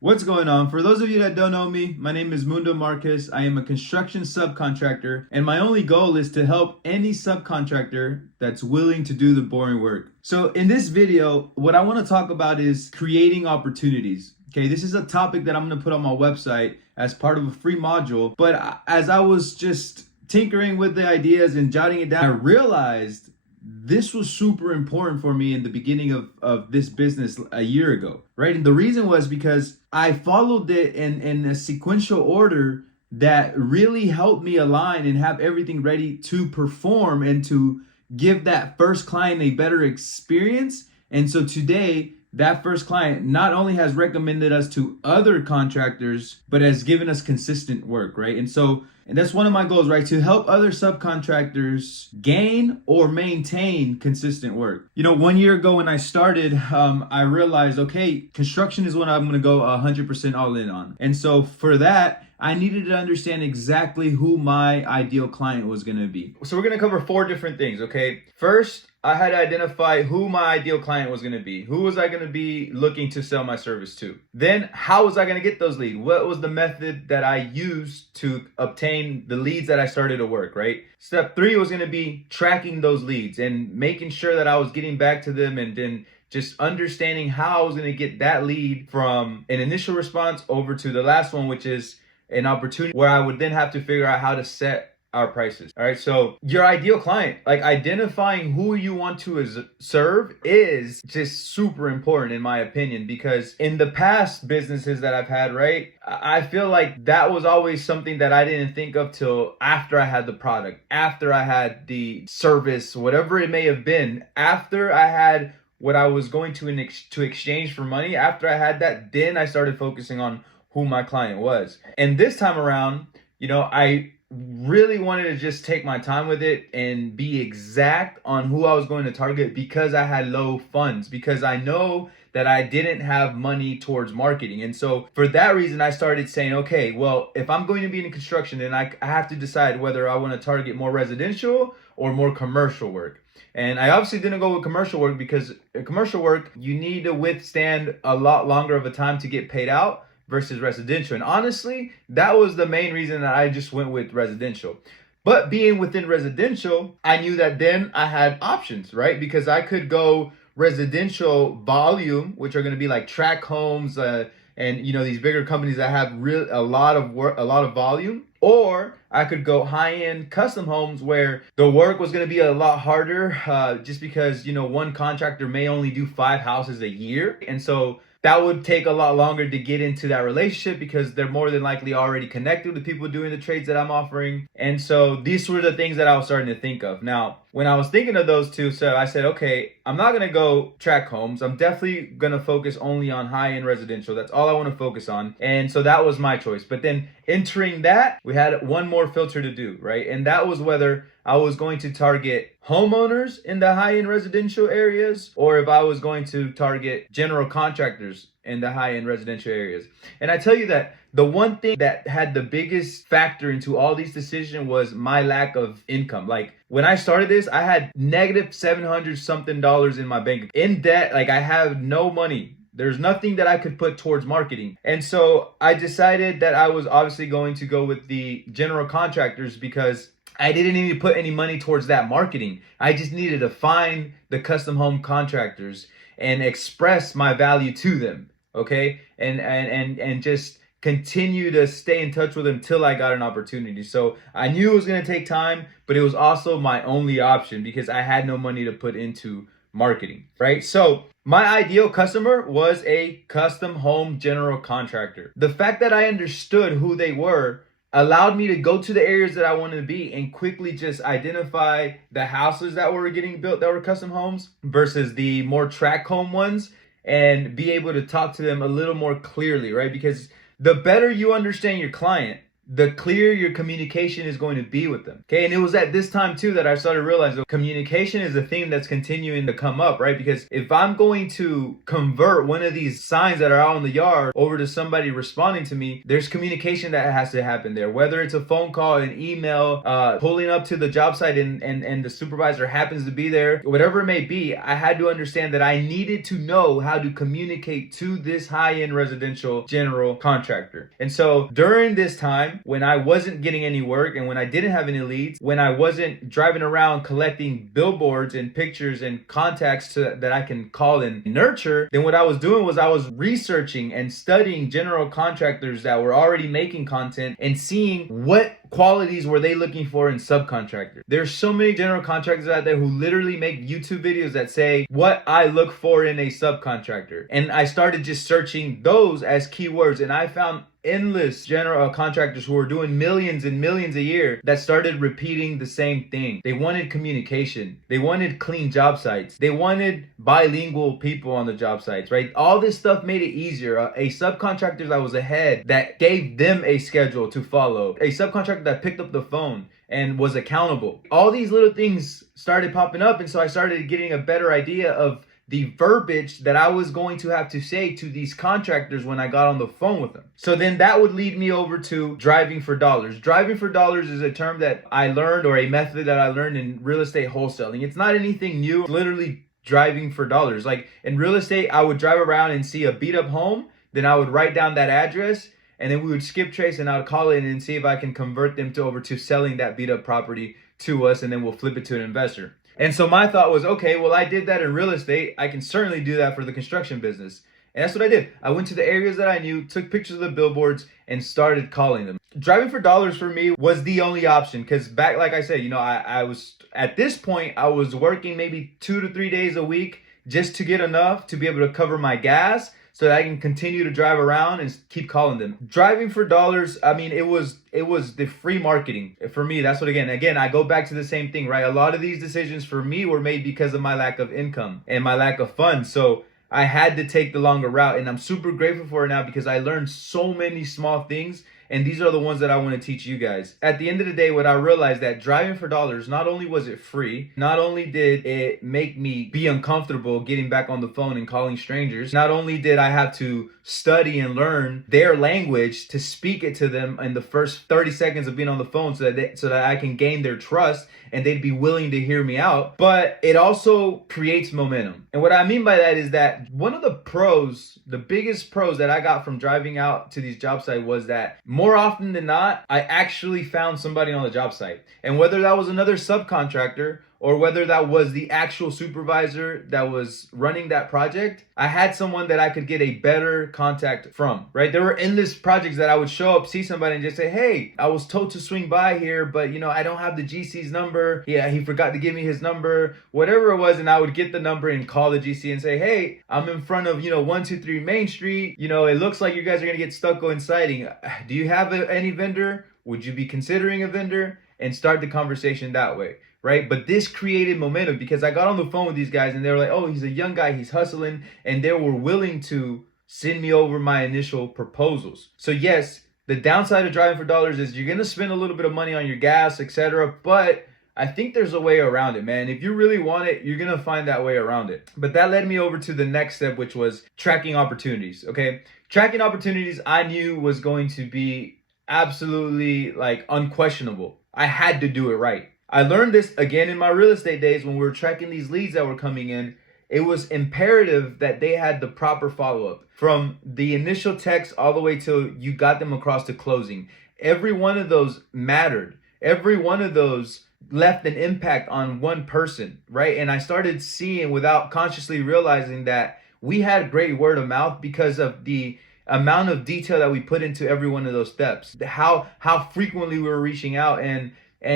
What's going on? For those of you that don't know me, my name is Mundo Marquez. I am a construction subcontractor, and my only goal is to help any subcontractor that's willing to do the boring work. So in this video, what I want to talk about is creating opportunities. Okay, this is a topic that I'm going to put on my website as part of a free module, but as I was just tinkering with the ideas and jotting it down, I realized this was super important for me in the beginning of this business a year ago, right? And the reason was because I followed it in a sequential order that really helped me align and have everything ready to perform and to give that first client a better experience. And so today, that first client not only has recommended us to other contractors, but has given us consistent work, right? And that's one of my goals, right? To help other subcontractors gain or maintain consistent work. You know, 1 year ago when I started, I realized, okay, construction is what I'm going to go 100% all in on. And so for that, I needed to understand exactly who my ideal client was going to be. So we're going to cover 4 different things, okay? First, I had to identify who my ideal client was going to be. Who was I going to be looking to sell my service to? Then, how was I going to get those leads? What was the method that I used to obtain the leads that I started to work, right? Step 3 was going to be tracking those leads and making sure that I was getting back to them, and then just understanding how I was going to get that lead from an initial response over to the last one, which is an opportunity where I would then have to figure out how to set our prices. All right. So your ideal client, like identifying who you want to serve, is just super important in my opinion, because in the past businesses that I've had, right, I feel like that was always something that I didn't think of till after I had the product, after I had the service, whatever it may have been, after I had what I was going to exchange for money. After I had that, then I started focusing on who my client was. And this time around, you know, I really wanted to just take my time with it and be exact on who I was going to target, because I had low funds, because I know that I didn't have money towards marketing. And so for that reason, I started saying, okay, well, if I'm going to be in construction, then I have to decide whether I want to target more residential or more commercial work. And I obviously didn't go with commercial work, because commercial work, you need to withstand a lot longer of a time to get paid out versus residential. And honestly, that was the main reason that I just went with residential. But being within residential, I knew that then I had options, right? Because I could go residential volume, which are going to be like tract homes, and you know, these bigger companies that have a lot of volume. Or I could go high-end custom homes where the work was going to be a lot harder, just because, you know, one contractor may only do 5 houses a year. And so that would take a lot longer to get into that relationship, because they're more than likely already connected with people doing the trades that I'm offering. And so these were the things that I was starting to think of. Now, when I was thinking of those two, so I said, okay, I'm not going to go tract homes. I'm definitely going to focus only on high-end residential. That's all I want to focus on. And so that was my choice. But then entering that, we had one more filter to do, right? And that was whether I was going to target homeowners in the high-end residential areas, or if I was going to target general contractors in the high-end residential areas. And I tell you that the one thing that had the biggest factor into all these decisions was my lack of income. Like when I started this, I had negative $700 something in my bank, in debt. Like I have no money. There's nothing that I could put towards marketing. And so I decided that I was obviously going to go with the general contractors, because I didn't need to put any money towards that marketing. I just needed to find the custom home contractors and express my value to them, okay? And just continue to stay in touch with them till I got an opportunity. So I knew it was going to take time, but it was also my only option, because I had no money to put into marketing, right? So my ideal customer was a custom home general contractor. The fact that I understood who they were allowed me to go to the areas that I wanted to be and quickly just identify the houses that were getting built that were custom homes versus the more tract home ones, and be able to talk to them a little more clearly, right? Because the better you understand your client, the clearer your communication is going to be with them. Okay, and it was at this time too that I started realizing communication is a theme that's continuing to come up, right? Because if I'm going to convert one of these signs that are out in the yard over to somebody responding to me, there's communication that has to happen there. Whether it's a phone call, an email, pulling up to the job site and the supervisor happens to be there, whatever it may be, I had to understand that I needed to know how to communicate to this high-end residential general contractor. And so during this time, when I wasn't getting any work and when I didn't have any leads, when I wasn't driving around collecting billboards and pictures and contacts that I can call and nurture, then what I was doing was I was researching and studying general contractors that were already making content and seeing what qualities were they looking for in subcontractors. There's so many general contractors out there who literally make YouTube videos that say what I look for in a subcontractor. And I started just searching those as keywords, and I found endless general contractors who were doing millions and millions a year that started repeating the same thing. They wanted communication. They wanted clean job sites. They wanted bilingual people on the job sites, right? All this stuff made it easier. A subcontractor that was ahead, that gave them a schedule to follow. A subcontractor that picked up the phone and was accountable. All these little things started popping up, and so I started getting a better idea of the verbiage that I was going to have to say to these contractors when I got on the phone with them. So then that would lead me over to driving for dollars. Driving for dollars is a term that I learned, or a method that I learned in real estate wholesaling. It's not anything new. It's literally driving for dollars. Like in real estate, I would drive around and see a beat up home. Then I would write down that address, and then we would skip trace, and I would call in and see if I can convert them over to selling that beat up property to us, and then we'll flip it to an investor. And so my thought was, okay, well, I did that in real estate. I can certainly do that for the construction business. And that's what I did. I went to the areas that I knew, took pictures of the billboards, and started calling them. Driving for dollars for me was the only option, because back, like I said, I was, at this point, I was working maybe 2 to 3 days a week just to get enough to be able to cover my gas, so that I can continue to drive around and keep calling them. Driving for dollars, I mean, it was the free marketing. For me, that's what, again, I go back to the same thing, right? A lot of these decisions for me were made because of my lack of income and my lack of funds. So I had to take the longer route, and I'm super grateful for it now because I learned so many small things. And these are the ones that I want to teach you guys. At the end of the day, what I realized that driving for dollars, not only was it free, not only did it make me be uncomfortable getting back on the phone and calling strangers, not only did I have to study and learn their language to speak it to them in the first 30 seconds of being on the phone so that I can gain their trust and they'd be willing to hear me out, but it also creates momentum. And what I mean by that is that one of the pros, the biggest pros that I got from driving out to these job sites was that more often than not, I actually found somebody on the job site. And whether that was another subcontractor or whether that was the actual supervisor that was running that project, I had someone that I could get a better contact from, right? There were endless projects that I would show up, see somebody and just say, hey, I was told to swing by here, but I don't have the GC's number. Yeah, he forgot to give me his number, whatever it was. And I would get the number and call the GC and say, hey, I'm in front of, 123 Main Street. It looks like you guys are going to get stucco in siding. Do you have any vendor? Would you be considering a vendor? And start the conversation that way. Right? But this created momentum because I got on the phone with these guys and they were like, oh, he's a young guy, he's hustling. And they were willing to send me over my initial proposals. So yes, the downside of driving for dollars is you're going to spend a little bit of money on your gas, etc. But I think there's a way around it, man. If you really want it, you're going to find that way around it. But that led me over to the next step, which was tracking opportunities. Okay. Tracking opportunities I knew was going to be absolutely unquestionable. I had to do it right. I learned this again in my real estate days when we were tracking these leads that were coming in. It was imperative that they had the proper follow-up from the initial text all the way till you got them across to closing. Every one of those mattered. Every one of those left an impact on one person, right? And I started seeing, without consciously realizing, that we had great word of mouth because of the amount of detail that we put into every one of those steps, how frequently we were reaching out, and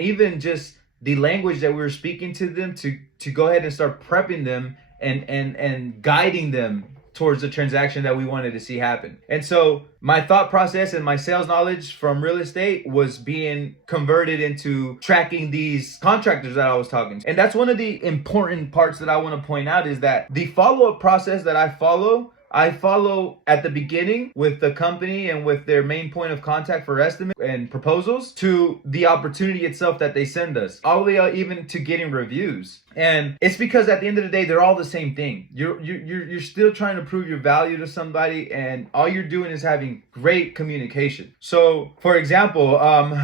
even just the language that we were speaking to them to go ahead and start prepping them and guiding them towards the transaction that we wanted to see happen. And so my thought process and my sales knowledge from real estate was being converted into tracking these contractors that I was talking to. And that's one of the important parts that I want to point out, is that the follow-up process that I follow, I follow at the beginning with the company and with their main point of contact for estimates and proposals to the opportunity itself that they send us, all the way even to getting reviews. And it's because at the end of the day, they're all the same thing. You're still trying to prove your value to somebody, and all you're doing is having great communication. So, for example,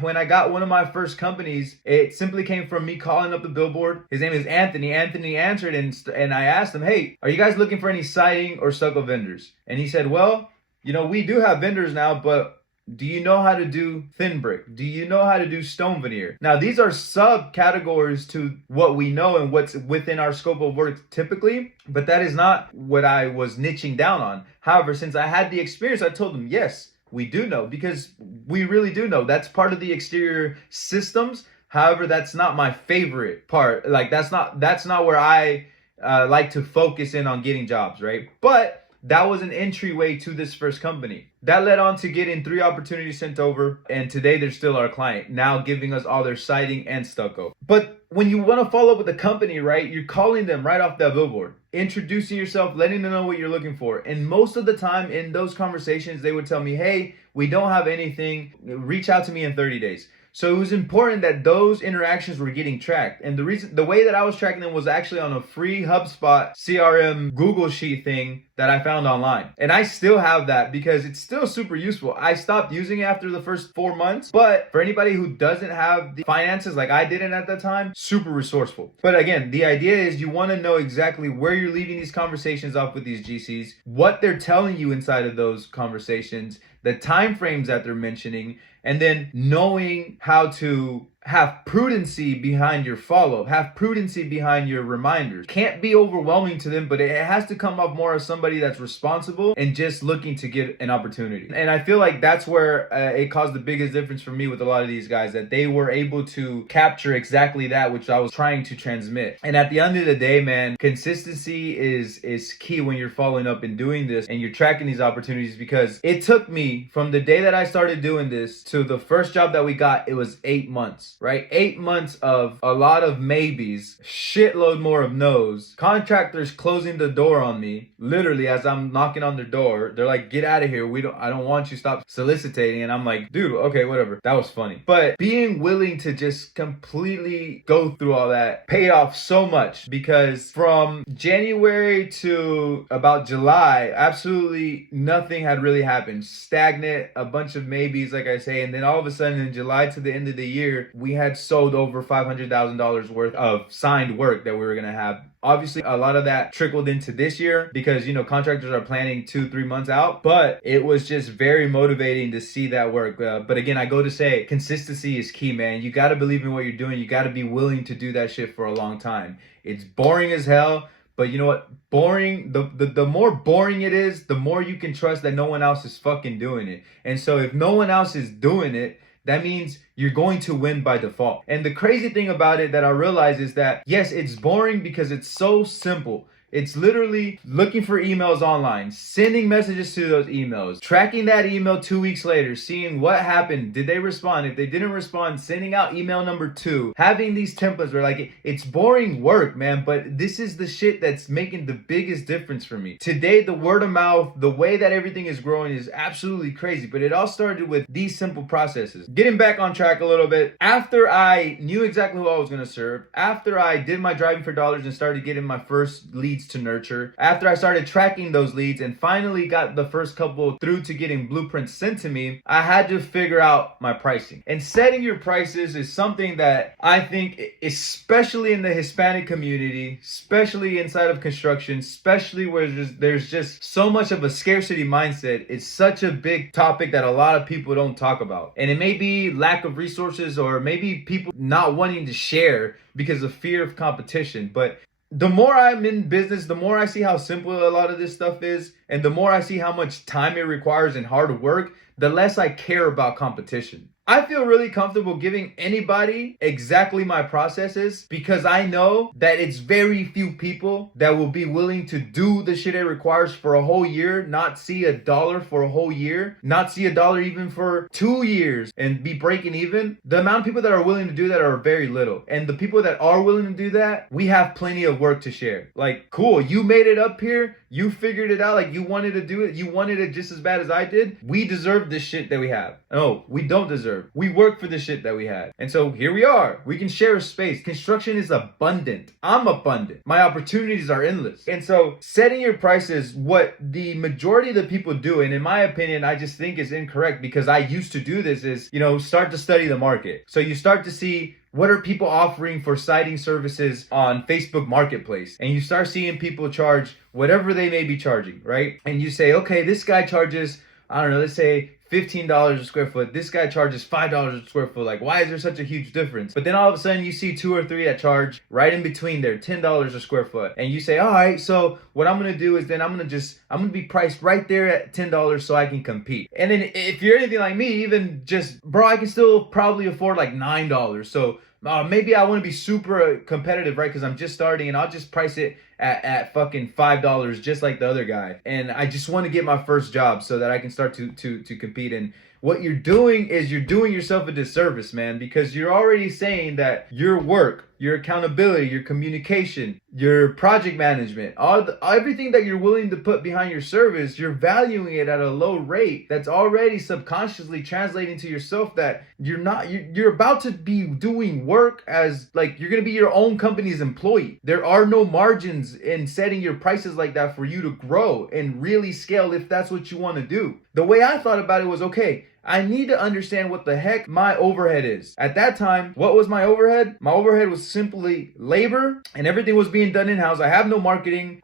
when I got one of my first companies, it simply came from me calling up the billboard. His name is Anthony. Anthony answered, and I asked him, "Hey, are you guys looking for any siding or stucco vendors?" And he said, "Well, we do have vendors now, but do you know how to do thin brick? Do you know how to do stone veneer?" Now, these are subcategories to what we know and what's within our scope of work typically, but that is not what I was niching down on. However, since I had the experience, I told them, yes, we do know, because we really do know. That's part of the exterior systems. However, that's not my favorite part. Like, that's not where I like to focus in on getting jobs, right? But that was an entryway to this first company. That led on to getting 3 opportunities sent over, and today they're still our client, now giving us all their siding and stucco. But when you want to follow up with the company, right, you're calling them right off that billboard, introducing yourself, letting them know what you're looking for. And most of the time in those conversations, they would tell me, "Hey, we don't have anything. Reach out to me in 30 days. So it was important that those interactions were getting tracked. And the way that I was tracking them was actually on a free HubSpot CRM Google Sheet thing that I found online. And I still have that because it's still super useful. I stopped using it after the first 4 months, but for anybody who doesn't have the finances like I didn't at that time, super resourceful. But again, the idea is you want to know exactly where you're leaving these conversations off with these GCs, what they're telling you inside of those conversations, the time frames that they're mentioning, and then knowing how to have prudency behind your follow-up, have prudency behind your reminders. Can't be overwhelming to them, but it has to come off more as somebody that's responsible and just looking to get an opportunity. And I feel like that's where it caused the biggest difference for me with a lot of these guys, that they were able to capture exactly that which I was trying to transmit. And at the end of the day, man, consistency is key when you're following up and doing this and you're tracking these opportunities, because it took me from the day that I started doing this to the first job that we got, it was 8 months. Right? 8 months of a lot of maybes, shitload more of no's, contractors closing the door on me, literally as I'm knocking on their door. They're like, "Get out of here. I don't want you, stop soliciting." And I'm like, dude, okay, whatever. That was funny. But being willing to just completely go through all that paid off so much, because from January to about July, absolutely nothing had really happened. Stagnant, a bunch of maybes, like I say. And then all of a sudden in July to the end of the year, we had sold over $500,000 worth of signed work that we were going to have. Obviously, a lot of that trickled into this year because, contractors are planning 2-3 months out, but it was just very motivating to see that work. But again, I go to say consistency is key, man. You got to believe in what you're doing. You got to be willing to do that shit for a long time. It's boring as hell, but you know what? Boring, the more boring it is, the more you can trust that no one else is fucking doing it. And so if no one else is doing it, that means you're going to win by default. And the crazy thing about it that I realize is that, yes, it's boring because it's so simple. It's literally looking for emails online, sending messages to those emails, tracking that email 2 weeks later, seeing what happened. Did they respond? If they didn't respond, sending out email number 2, having these templates where it's boring work, man, but this is the shit that's making the biggest difference for me. Today, the word of mouth, the way that everything is growing is absolutely crazy, but it all started with these simple processes. Getting back on track a little bit, after I knew exactly who I was going to serve, after I did my driving for dollars and started getting my first leads to nurture, after I started tracking those leads and finally got the first couple through to getting blueprints sent to me, I had to figure out my pricing. And setting your prices is something that I think, especially in the Hispanic community, especially inside of construction, especially where there's just so much of a scarcity mindset, it's such a big topic that a lot of people don't talk about. And it may be lack of resources, or maybe people not wanting to share because of fear of competition. But the more I'm in business, the more I see how simple a lot of this stuff is, and the more I see how much time it requires and hard work, the less I care about competition. I feel really comfortable giving anybody exactly my processes because I know that it's very few people that will be willing to do the shit it requires for a whole year, not see $1 for a whole year, not see $1 even for 2 years and be breaking even. The amount of people that are willing to do that are very little. And the people that are willing to do that, we have plenty of work to share. Like, cool, you made it up here. You figured it out. Like, you wanted to do it. You wanted it just as bad as I did. We deserve this shit that we have. No, we don't deserve. We work for the shit that we had. And so here we are. We can share a space. Construction is abundant. I'm abundant. My opportunities are endless. And so setting your prices, what the majority of the people do, and in my opinion, I just think is incorrect because I used to do this, is, start to study the market. So you start to see, what are people offering for siding services on Facebook Marketplace? And you start seeing people charge whatever they may be charging, right? And you say, okay, this guy charges, I don't know, let's say $15 a square foot. This guy charges $5 a square foot. Like, why is there such a huge difference? But then all of a sudden you see 2 or 3 that charge right in between there, $10 a square foot. And you say, all right, so what I'm going to do is then I'm going to be priced right there at $10 so I can compete. And then if you're anything like me, even just, bro, I can still probably afford like $9. So maybe I want to be super competitive, right? Because I'm just starting, and I'll just price it at fucking $5, just like the other guy. And I just want to get my first job so that I can start to compete. And what you're doing is you're doing yourself a disservice, man, because you're already saying that your work, your accountability, your communication, your project management, everything that you're willing to put behind your service, you're valuing it at a low rate that's already subconsciously translating to yourself that you're about to be doing work as, like, you're going to be your own company's employee. There are no margins in setting your prices like that for you to grow and really scale if that's what you want to do. The way I thought about it was, okay, I need to understand what the heck my overhead is. At that time, what was my overhead? My overhead was simply labor, and everything was being done in-house. I have no marketing.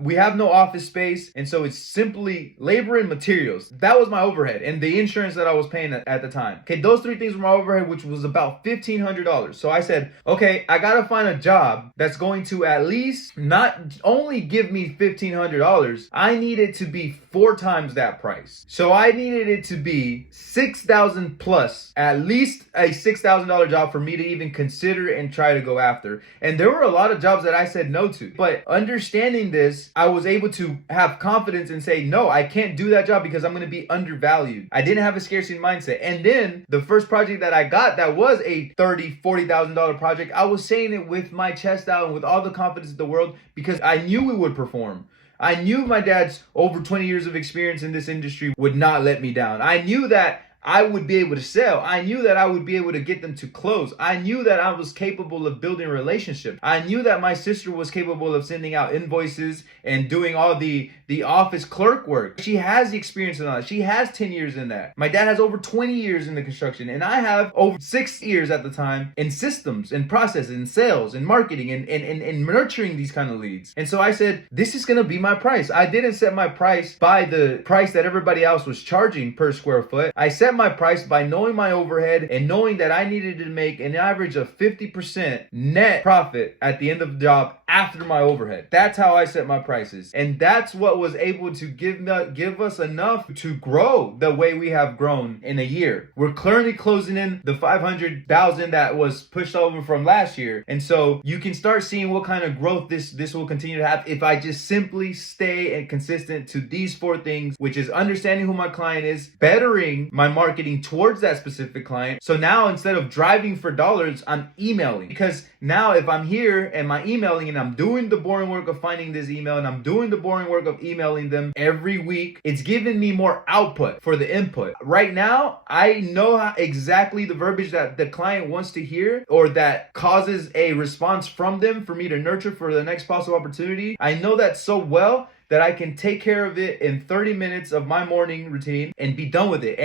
We have no office space. And so it's simply labor and materials. That was my overhead, and the insurance that I was paying at the time. Okay, those 3 things were my overhead, which was about $1,500. So I said, okay, I got to find a job that's going to at least not only give me $1,500, I need it to be 4 times that price. So I needed it to be $6,000 plus, at least a $6,000 job for me to even consider and try to go after. And there were a lot of jobs that I said no to. But understanding this, I was able to have confidence and say, no, I can't do that job because I'm going to be undervalued. I didn't have a scarcity mindset. And then the first project that I got that was a $30,000, $40,000 project, I was saying it with my chest out and with all the confidence in the world because I knew it would perform. I knew my dad's over 20 years of experience in this industry would not let me down. I knew that I would be able to sell. I knew that I would be able to get them to close. I knew that I was capable of building relationships. I knew that my sister was capable of sending out invoices and doing all the office clerk work. She has the experience in that. She has 10 years in that. My dad has over 20 years in the construction, and I have over 6 years at the time in systems and processes and sales and marketing and nurturing these kind of leads. And so I said, this is going to be my price. I didn't set my price by the price that everybody else was charging per square foot. I set my price by knowing my overhead and knowing that I needed to make an average of 50% net profit at the end of the job after my overhead. That's how I set my prices. And that's what was able to give us enough to grow the way we have grown in a year. We're currently closing in the 500,000 that was pushed over from last year. And so you can start seeing what kind of growth this will continue to have if I just simply stay and consistent to these 4 things, which is understanding who my client is, bettering my marketing towards that specific client. So now instead of driving for dollars, I'm emailing, because now if I'm here and I'm emailing and I'm doing the boring work of finding this email and I'm doing the boring work of emailing them every week, it's giving me more output for the input. Right now, I know exactly the verbiage that the client wants to hear or that causes a response from them for me to nurture for the next possible opportunity. I know that so well that I can take care of it in 30 minutes of my morning routine and be done with it.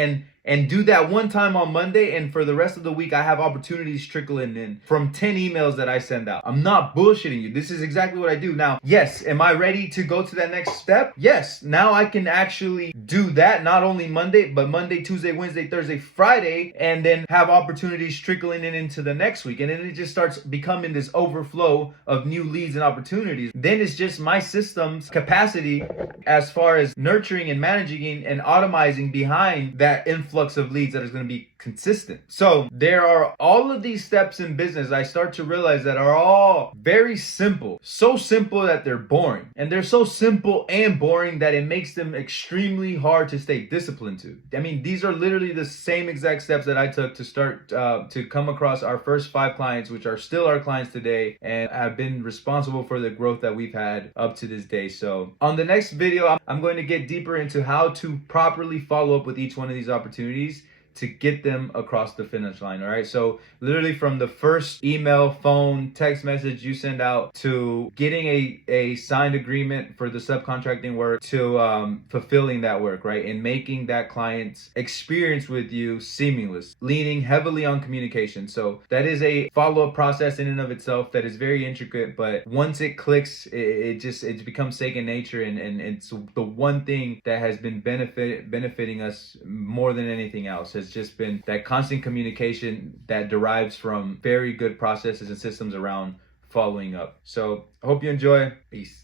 And do that one time on Monday, and for the rest of the week, I have opportunities trickling in from 10 emails that I send out. I'm not bullshitting you. This is exactly what I do. Now, yes, am I ready to go to that next step? Yes. Now I can actually do that, not only Monday, but Monday, Tuesday, Wednesday, Thursday, Friday, and then have opportunities trickling in into the next week. And then it just starts becoming this overflow of new leads and opportunities. Then it's just my system's capacity as far as nurturing and managing and automizing behind that influx of leads that is going to be consistent. So there are all of these steps in business I start to realize that are all very simple. So simple that they're boring. And they're so simple and boring that it makes them extremely hard to stay disciplined to. I mean, these are literally the same exact steps that I took to start to come across our first 5 clients, which are still our clients today and have been responsible for the growth that we've had up to this day. So on the next video, I'm going to get deeper into how to properly follow up with each one of these opportunities to get them across the finish line. All right. So literally from the first email, phone, text message you send out to getting a signed agreement for the subcontracting work to fulfilling that work, right? And making that client's experience with you seamless, leaning heavily on communication. So that is a follow-up process in and of itself that is very intricate, but once it clicks, it becomes second nature, and it's the one thing that has been benefiting us more than anything else. It's just been that constant communication that derives from very good processes and systems around following up. So I hope you enjoy. Peace.